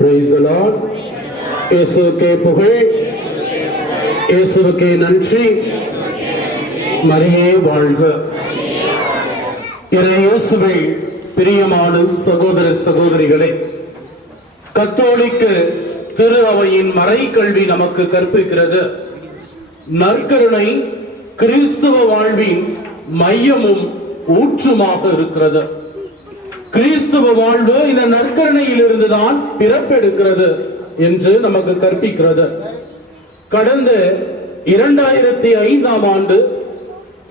Praise the Lord. இயேசுவுக்கே புகழ், இயேசுவுக்கே நன்றி, மரியே வாழ்க. இயேசுவை பிரியமான சகோதர சகோதரிகளே, கத்தோலிக்க திரு அவையின் மறைக்கல்வி நமக்கு கற்பிக்கிறது. நற்கருணை கிறிஸ்துவ வாழ்வின் மையமும் ஊற்றுமாக இருக்கிறது. கிறிஸ்துவ வாழ்வு இந்த நற்கருணையில் இருந்துதான் பிறப்பெடுக்கிறது என்று நமக்கு கற்பிக்கிறது. கடந்த 2005ஆம் ஆண்டு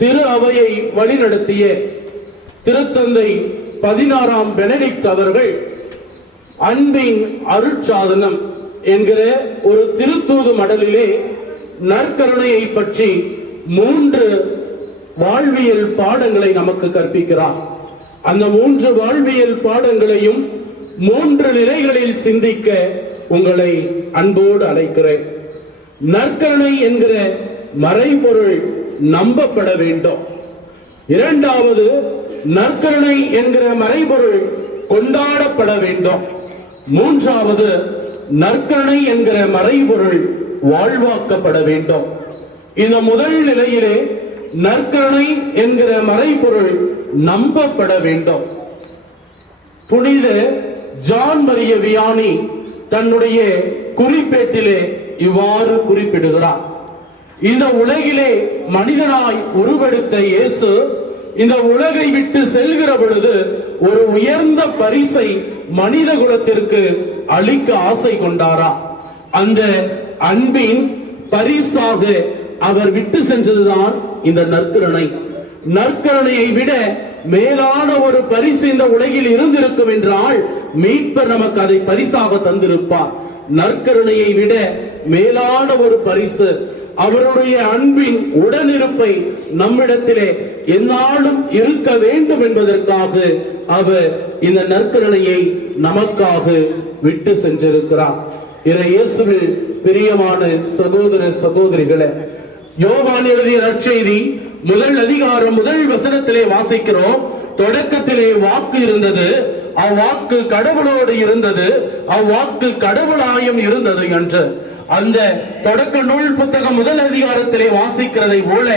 திரு அவையை வழிநடத்திய திருத்தந்தை 16ஆம் பெனடிக்ட் அவர்கள் அன்பின் அருட்சாதனம் என்கிற ஒரு திருத்தூது மடலிலே நற்கருணையை பற்றி 3 வாழ்வியல் பாடங்களை நமக்கு கற்பிக்கிறார். அந்த 3 வாழ்வியல் பாடங்களையும் 3 நிலைகளில் சிந்திக்க உங்களை அன்போடு அழைக்கிறேன். நற்கருணை என்கிற மறைபொருள் நம்பப்பட வேண்டும். இரண்டாவது, நற்கருணை என்கிற மறைபொருள் கொண்டாடப்பட வேண்டும். மூன்றாவது, நற்கருணை என்கிற மறைபொருள் வாழ்வாக்கப்பட வேண்டும். இந்த முதல் நிலையிலே நற்கருணை என்கிற மறைபொருள் நம்பப்பட வேண்டும். புனித ஜான் மரிய வியானி தன்னுடைய குறிப்பேட்டிலே இவ்வாறு குறிப்பிடுகிறார். இந்த உலகிலே மனிதனாய் உருவெடுத்த இயேசு இந்த உலகை விட்டு செல்கிற பொழுது ஒரு உயர்ந்த பரிசை மனித குலத்திற்கு அளிக்க ஆசை கொண்டாரா. அந்த அன்பின் பரிசாக அவர் விட்டு சென்றதுதான் இந்த நற்கருணை. நற்கருணையை விட மேலான ஒரு பரிசு இந்த உலகில் இருந்திருக்கும் என்றால் மீட்பர் நமக்கு அதை பரிசாக தந்திருப்பார். நற்கருணையை விட மேலான ஒரு பரிசு, அவருடைய அன்பின் உடனிருப்பை நம்மிடத்திலே எந்நாளும் இருக்க வேண்டும் என்பதற்காக அவர் இந்த நற்கருணையை நமக்காக விட்டு சென்றிருக்கிறார். இயேசுவில் பிரியமான சகோதர சகோதரிகளே, யோவான் எழுதிய நற்செய்தி 1 அதிகாரம் 1 வசனத்திலே வாசிக்கிறோம். தொடக்கத்திலே வாக்கு இருந்தது, அவ்வாக்கு கடவுளோடு இருந்தது, அவ்வாக்கு கடவுளாயும் இருந்தது என்று அந்த தொடக்க நூல் புத்தகம் 1 அதிகாரத்திலே வாசிக்கிறதை போல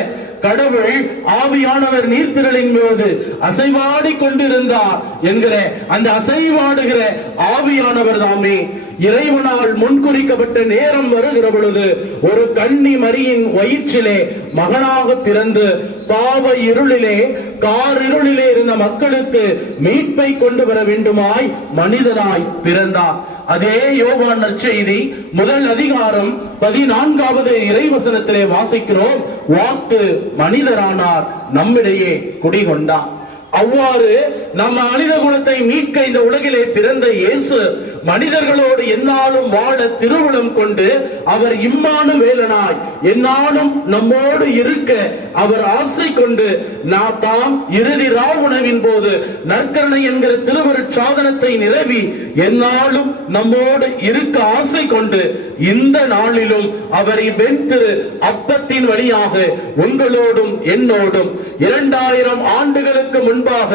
கடவுள் ஆவியானவர் நீர்த்திரளின் மீது அசைவாடி கொண்டிருந்தார் என்கிற அந்த அசைவாடுகிற ஆவியானவர் தாமே இறைவனால் முன்குறிக்கப்பட்ட நேரம் வருகிற பொழுது ஒரு கன்னி மரியின் வயிற்றிலே மகனாக பிறந்து பாவ இருளிலே காரிருளிலே இருந்த மக்களுக்கு மீட்பை கொண்டு வர வேண்டுமாய் மனிதனாய் பிறந்தார். அதே யோவான் நற்செய்தி 1 அதிகாரம் 14வது இறைவசனத்திலே வாசிக்கிறோம், வாக்கு மனிதரானார், நம்மிடையே குடிகொண்டார். அவ்வாறு நம்ம மனித குலத்தை மீட்க இந்த உலகிலே பிறந்த இயேசு மனிதர்களோடு எந்நாளும் வாழ திருவுளம் கொண்டு அவர் இம்மானுவேலனாய் எந்நாளும் நம்மோடு இருக்க அவர் ஆசை கொண்டு தாம் இறுதி ராவுணவின் போது நற்கருணை என்கிற திருவருட்சாதனத்தை நிரவி எந்நாளும் நம்மோடு இருக்க ஆசை கொண்டு இந்த நாளிலும் அவர் வெண்திரு அப்பத்தின் வழியாக உங்களோடும் என்னோடும் 2000 ஆண்டுகளுக்கு முன்பாக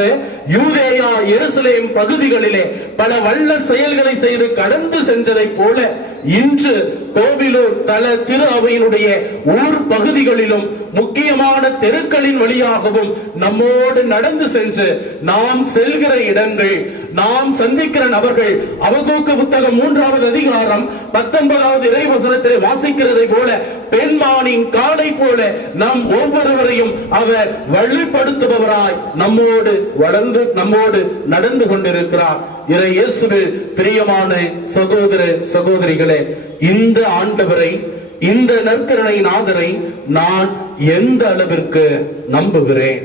யூதேயா எருசலேம் பகுதிகளிலே பல வல்ல செயல்களை செய்து கடந்து சென்றதை போல இன்று கோவிலூர் தல திரு அவையினுடைய ஊர் பகுதிகளிலும் முக்கியமான தெருக்களின் வழியாகவும் நம்மோடு நடந்து சென்று நாம் செல்கிற இடங்கள், நாம் சந்திக்கிற நபர்கள் அவகூக்கு புத்தகம் 3வது அதிகாரம் 19வது இறைவசனத்திலே வாசிக்கிறதை போல பெண்மானின் காடை போல நம் ஒவ்வொருவரையும் அவர் வழிபடுத்துபவராய் நம்மோடு வளர்ந்து நம்மோடு நடந்து கொண்டிருக்கிறார். இயேசுவில் பிரியமான சகோதர சகோதரிகளே, இந்த ஆண்டவரை, இந்த நற்கருணை நாதரை நான் எந்த அளவிற்கு நம்புகிறேன்?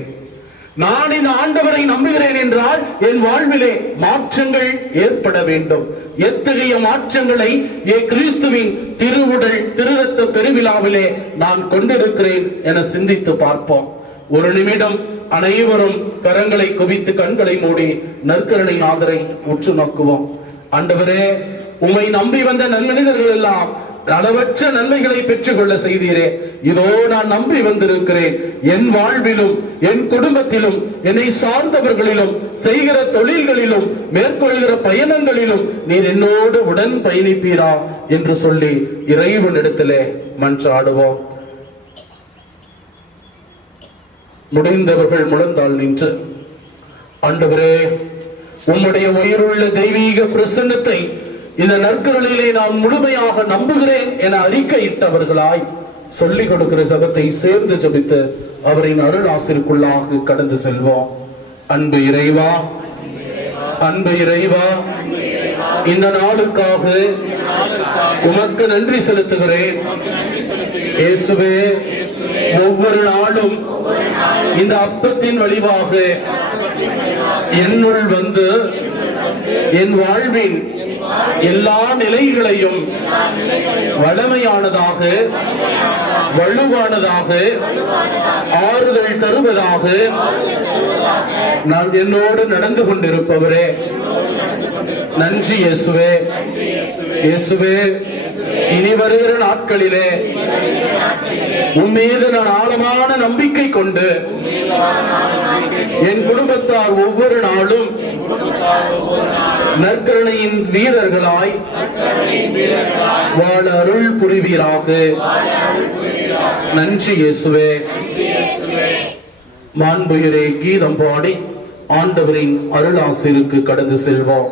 நான் இந்த ஆண்டவரை நம்புகிறேன் என்றால் என் வாழ்விலே மாற்றங்கள் ஏற்பட வேண்டும். எத்தகைய மாற்றங்களை கிறிஸ்துவின் திருவுடல் திருரத்த பெருவிழாவிலே நான் கொண்டிருக்கிறேன் என சிந்தித்து பார்ப்போம். ஒரு நிமிடம் அனைவரும் கரங்களை குவித்து கண்களை மூடி நற்கருணை நாதரை உற்று நோக்குவோம். ஆண்டவரே, உம்மை நம்பி வந்த நன்மனிதர்கள் எல்லாம் அளவற்ற நன்மைகளை பெற்றுக் கொள்ள செய்தீரே. இதோ நான் நம்பி வந்திருக்கிறேன். என் வாழ்விலும் என் குடும்பத்திலும் என்னை சார்ந்தவர்களிலும் செய்கிற தொழில்களிலும் மேற்கொள்கிற பயணங்களிலும் நீர் என்னோடு உடன் பயணிப்பீரா என்று சொல்லி இறைவனிடத்திலே மன்றாடுவோம். முடிந்தவர்கள் முழந்தாள் நின்று, ஆண்டவரே, உம்முடைய உயிருள்ள தெய்வீக பிரசன்னத்தை இந்த நற்கருளிலே நான் முழுமையாக நம்புகிறேன் என அறிக்கையிட்டவர்களாய் சொல்லிக் கொடுக்கிற ஜபத்தை சேர்ந்து ஜபித்து அவரின் அருள் ஆசிற்குள்ளாக கடந்து செல்வோம். அன்பு இறைவா, அன்பு இறைவா, இந்த நாளுக்காக உமக்கு நன்றி செலுத்துகிறேன். இயேசுவே, ஒவ்வொரு நாளும் இந்த அப்பத்தின் வழிவாக என்னுள் வந்து என் வாழ்வின் எல்லா நிலைகளையும் வளமையானதாக, வலுவானதாக, ஆறுதல் தருவதாக நான் என்னோடு நடந்து கொண்டிருப்பவரே, நன்றி இயேசுவே. இயேசுவே, இனி வருகிற நாட்களிலே உம்மீது நான் ஆழமான நம்பிக்கை கொண்டு என் குடும்பத்தார் ஒவ்வொரு நாளும் நற்கருணையின் வீரர்களாய் வாழ அருள் புரிவீராக. நன்றி இயேசுவே. மாண்புயரே கீதம் பாடி ஆண்டவரின் அருளாசிற்கு கடந்து செல்வோம்.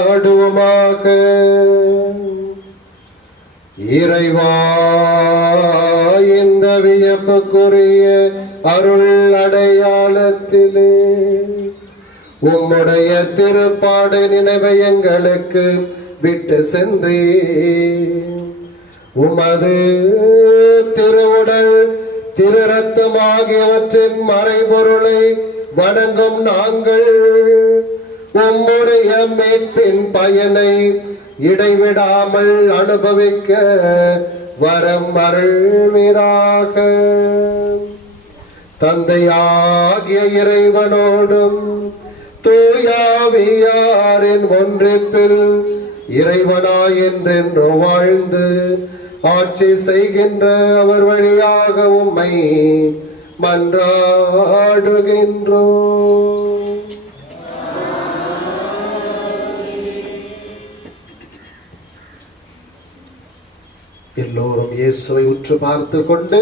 மன்றாடுவோமாக. இறைவா, இந்த வியப்புக்குரிய அருள் அடையாளத்திலே உம்முடைய திருப்பாடு நினைவை எங்களுக்கு விட்டு சென்றே உமது திருவுடல் திரு ரத்தம் ஆகியவற்றின் மறைபொருளை வணங்கும் நாங்கள் உம்முடைய மீட்பின் பயனை இடைவிடாமல் அனுபவிக்க வரம் அருள்வீராக. தந்தையாகிய இறைவனோடும் தூயாவியாரின் ஒன்றிப்பில் இறைவனாய் என்றென்று வாழ்ந்து ஆட்சி செய்கின்ற அவர் வழியாக உம்மை மன்றாடுகின்றோம். எல்லோரும் இயேசுவை உற்று பார்த்து கொண்டு